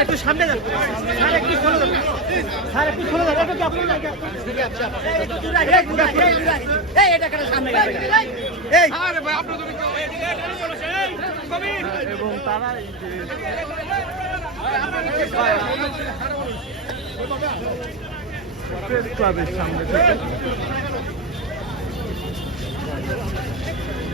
একটু সামনে যান স্যার একটু সামনে এবং তারা ক্লাবের সামনে থেকে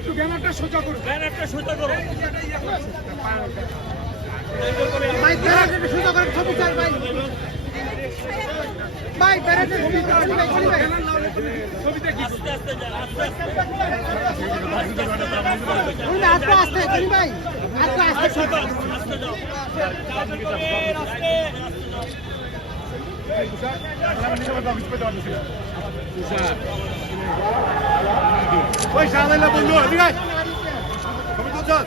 একটু ব্যানারটা সোজা করুন ব্যানারটা সোজা করুন ভাই ব্যানারটা সোজা করুন ছবি চাই ভাই ভাই কি আস্তে আস্তে আস্তে ভাই আস্তে আস্তে ওই সামনে বন্ধু এদিকে আয়। ছবি তুলছস?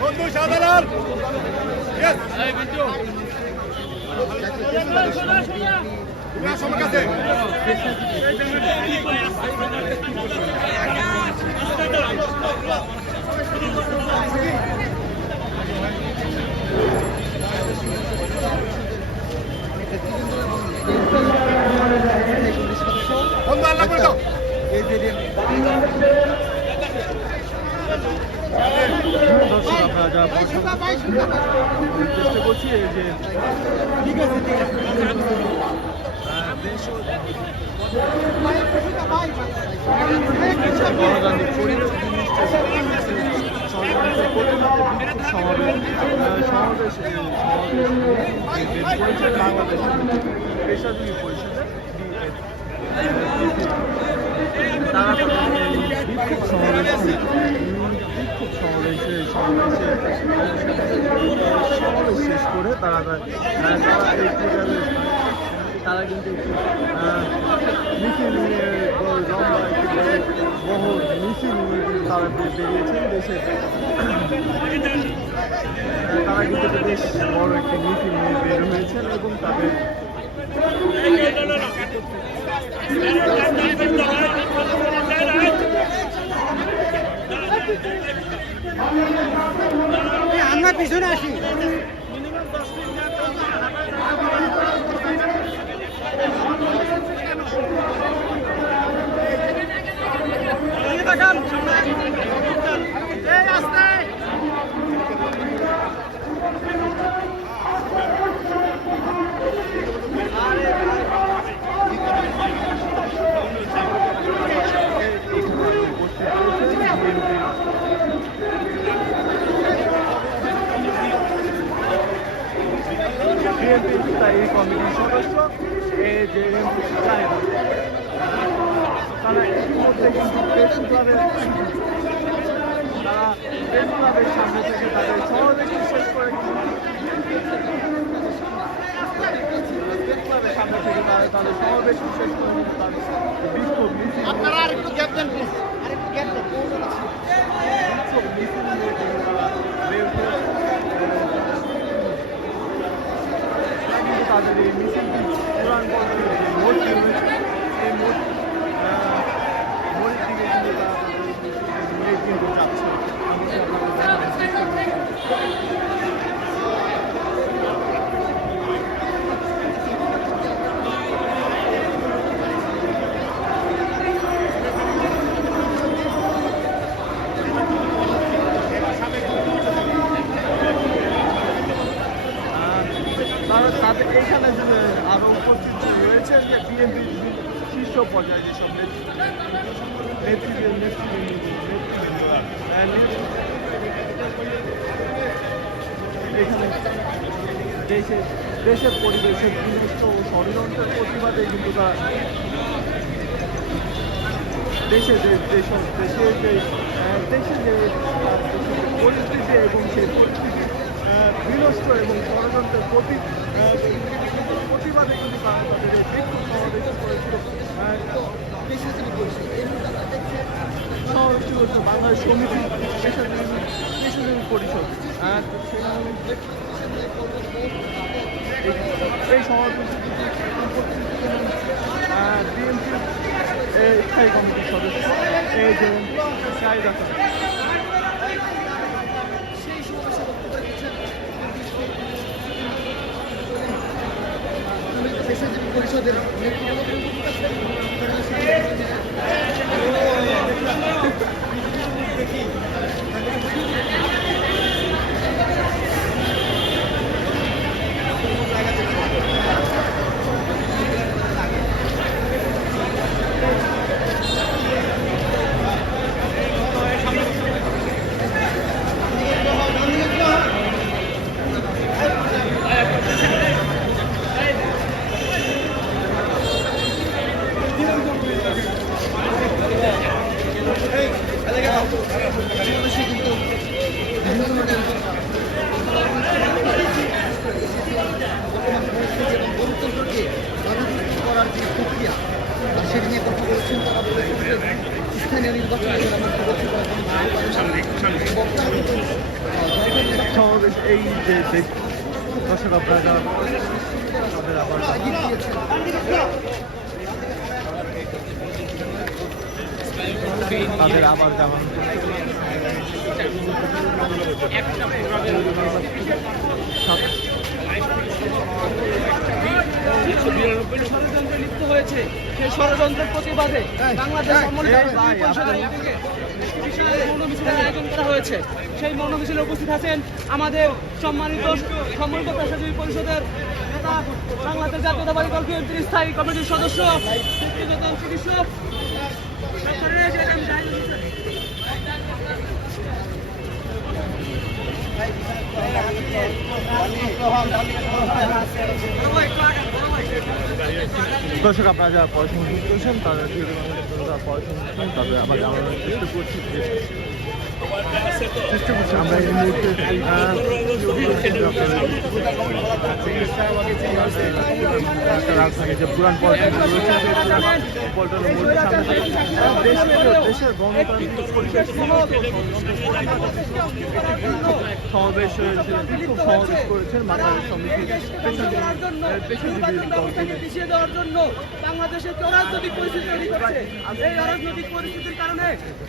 বন্ধু সাদালাল ইয়েস কাছে বন্ধু আল্লাহ করে দাও দর্শক আপনারা যা চেষ্টা করছি এই যে আহ, দেশ ও গণতান্ত্রিক পরিবেশ জিনিসটা প্রতিবাদে বিক্ষোভ সমাবেশ সমাবেশ সমাবেশ বাংলাদেশ তারা বিক্ষোভ সমাবেশে উম, সমাবেশে সমাবেশে শেষ করে তারা তারা কিন্তু মিছিল বহু মিছিল তারা বেরিয়েছেন তারা কিন্তু বেশ বড় একটি মিছিল নিয়ে বের হয়েছেন এবং তাদের আমরা পিছনে আসি। এই কমিটির সদস্য এই যে প্রেস ক্লাবের তারা প্রেস ক্লাবের সামনে থেকে তাদের সমাবেশটি শেষ করে সামনে থেকে আপনারা আরেকটু গ্যাপ দেন প্লিজ আরেকটু গ্যাপ দেন বিক্ষোভ যে মোড়টি রয়েছে এই মোড় আহ, মোড়ের দিকে কিন্তু তারা তাদের এই মিছিলটি নিয়ে কিন্তু যাচ্ছে আমি কি আপনাদের দেখানোর চেষ্টা করছি। আর তারা তাদের এখানে যে আরও উপস্থিত রয়েছে যে বিএনপির শীর্ষ পর্যায়ে যেসব নেতৃত্ব নেতৃত্ব নেতৃবৃন্দরা আহ, নেতৃত্ব- এখানে দেশে, দেশের পরিবেশের বিনষ্ট ও ষড়যন্ত্রের প্রতিবাদে কিন্তু তারা দেশে যে যেসব দেশের যে দেশে যে পরিস্থিতি এবং সেই পরিস্থিতি বিনষ্ট এবং ষড়যন্ত্রের প্রতি প্রতিবাদে কিন্তু তারা তাদের বিক্ষোভ সমাবেশ করেছিল। সমিতি পেশাজীবী পেশাজীবী পরিষদ। তো সেখানে এই- এই সমাবেশটি বিএনপি স্থায়ী কমিটির সদস্য এই যে পরিষদের গণতন্ত্রকে বাধাগ্রস্ত করার যে প্রক্রিয়া আর সেটা নিয়ে কথা বলেছেন তারা বলেছেন যে স্থানীয় নির্বাচনে যারা মধ্যবর্তী করার বক্তারা কিন্তু সমাবেশ এই যে দর্শক আপনারা যারা তাদের আবার তাদের আবার জানানো ষড়যন্ত্রে লিপ্ত হয়েছে। সেই ষড়যন্ত্রের প্রতিবাদে বাংলাদেশ আয়োজন করা হয়েছে। সেই উপস্থিত আছেন আমাদের সম্মানিত সম্মানিত পেশাজীবী পরিষদের নেতা বাংলাদেশ জাতীয়তাবাদী দল স্থায়ী কমিটির সদস্য চিকিৎসক doctor A J M Jahidul Hossain. দর্শক আপনারা যারা পড়াশোনা করছেন তারা পড়াশোনা করছেন তাদের আমরা চেষ্টা করছি। যে আমরা এই মুহূর্তে রাজধানী যে পুরান পল্টন পল্টনের মধ্যে সামনে দেশের গণতান্ত্রিক পরিবেশ সমাবেশ হয়েছে বিক্ষোভ সমাবেশ করেছেন বাংলাদেশ সমিতি পেশাজীবী দেওয়ার জন্য বাংলাদেশে কি পরিস্থিতি তৈরি করেছে এই অরাজনৈতিক পরিস্থিতির কারণে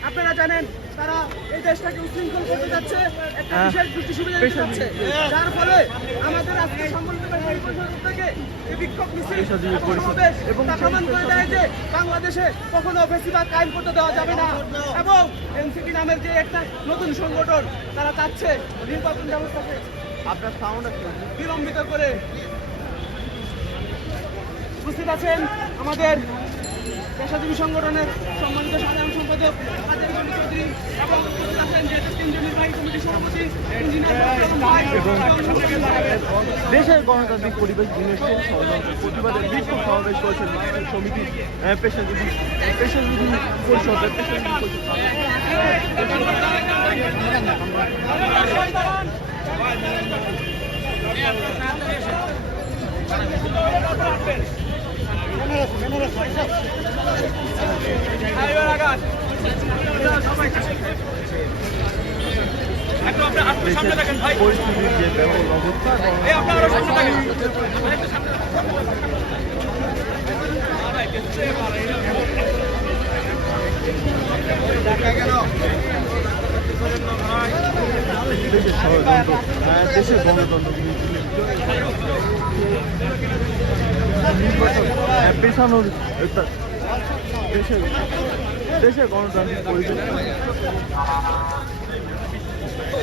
আপনারা জানেন তারা এই দেশটাকে উশৃঙ্খল করতে যাচ্ছে একটা হ্যাঁ। বিশেষ দৃষ্টি সুবিধা দিতে যাচ্ছে। যার ফলে আমাদের আজকে সম্মানিত থেকে এই বিক্ষোভ মিছিল পেশাজীবী এবং পরিষদ সমাবেশ এবং প্রমাণ করে দেয় যে বাংলাদেশে কখনো বেশিরভাগ কায়েম করতে দেওয়া যাবে না। এবং এনসিপি নামের যে একটা নতুন সংগঠন তারা চাচ্ছে নির্বাচন ব্যবস্থাকে আপনার সাউন্ড বিলম্বিত করে। উপস্থিত আছেন আমাদের পেশাজীবী সংগঠনের সম্মানিত সাধারণ সম্পাদক কাদের চৌধুরী এবং উপস্থিত আছেন যে তিনজন নির্বাহী কমিটির সভাপতি ইঞ্জিনিয়ার ভাই এবং দেশের গণতান্ত্রিক পরিবেশ বিনষ্টের ষড়যন্ত্র প্রতিবাদে বিক্ষোভ সমাবেশ করেছেন সমিতি পেশাজীবী পেশাজীবী পেশাজীবী পরিষদ দেশের পরিস্থিতির যে এবং দেশের গণতন্ত্র পেছানোর দেশের দেশের গণতান্ত্রিক পরিবেশ ষড়যন্ত্রের প্রতিবাদে ষড়যন্ত্র বিরোধী বাংলাদেশ সমিতি কিন্তু আহ,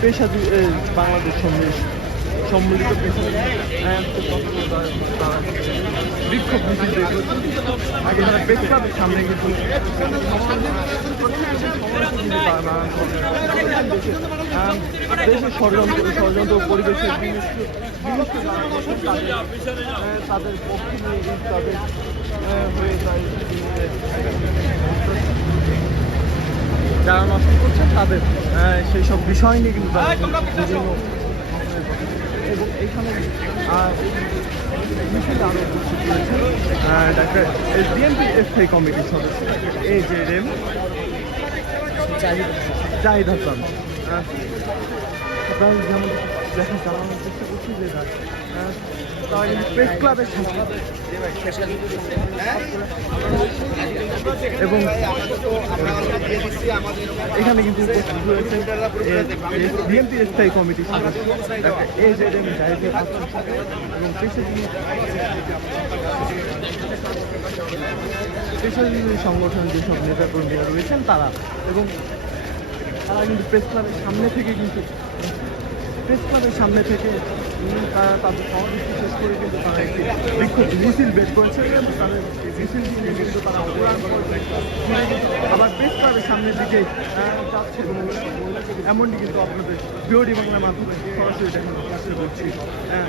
পেশা- বাংলাদেশ সম্মিলিত পেশা বিক্ষোভ মিছিল আগে সামনে কিন্তু আহ, দেশের ষড়যন্ত্র ষড়যন্ত্র পরিবেশের বিনষ্ট বিনষ্ট যারা তাদের পক্ষে নিয়ে তাদের হয়ে যায়। যারা নষ্ট করছে তাদের সেই সব বিষয় নিয়ে কিন্তু এবং আহ, মিছিলে আরও উপস্থিত রয়েছে ডাক্তার বিএনপি স্থায়ী কমিটির সদস্য A J M Jahid Hasan আপনারা যেমন দেখা চালানোর চেষ্টা করছি যে তারা কিন্তু প্রেস এবং এখানে কিন্তু বিএনপি স্থায়ী কমিটির সদস্য, ডাক্তার এ এম এবং পেশাজীবী পেশাজীবী সংগঠন যেসব নেতাকর্মীরা রয়েছেন তারা, এবং তারা কিন্তু প্রেস ক্লাবের সামনে থেকে কিন্তু প্রেস ক্লাবের সামনে থেকে তারা তাদের সমাবেশটি শেষ করে কিন্তু তারা একটি বিক্ষোভ মিছিল বের করেছে এবং তাদের মিছিল নিয়ে কিন্তু তারা আবার প্রেস ক্লাবের সামনের দিকে যাচ্ছে এমনটি কিন্তু আপনাদের বিওডি বাংলার মাধ্যমে সরাসরি দেখানোর করছি। হ্যাঁ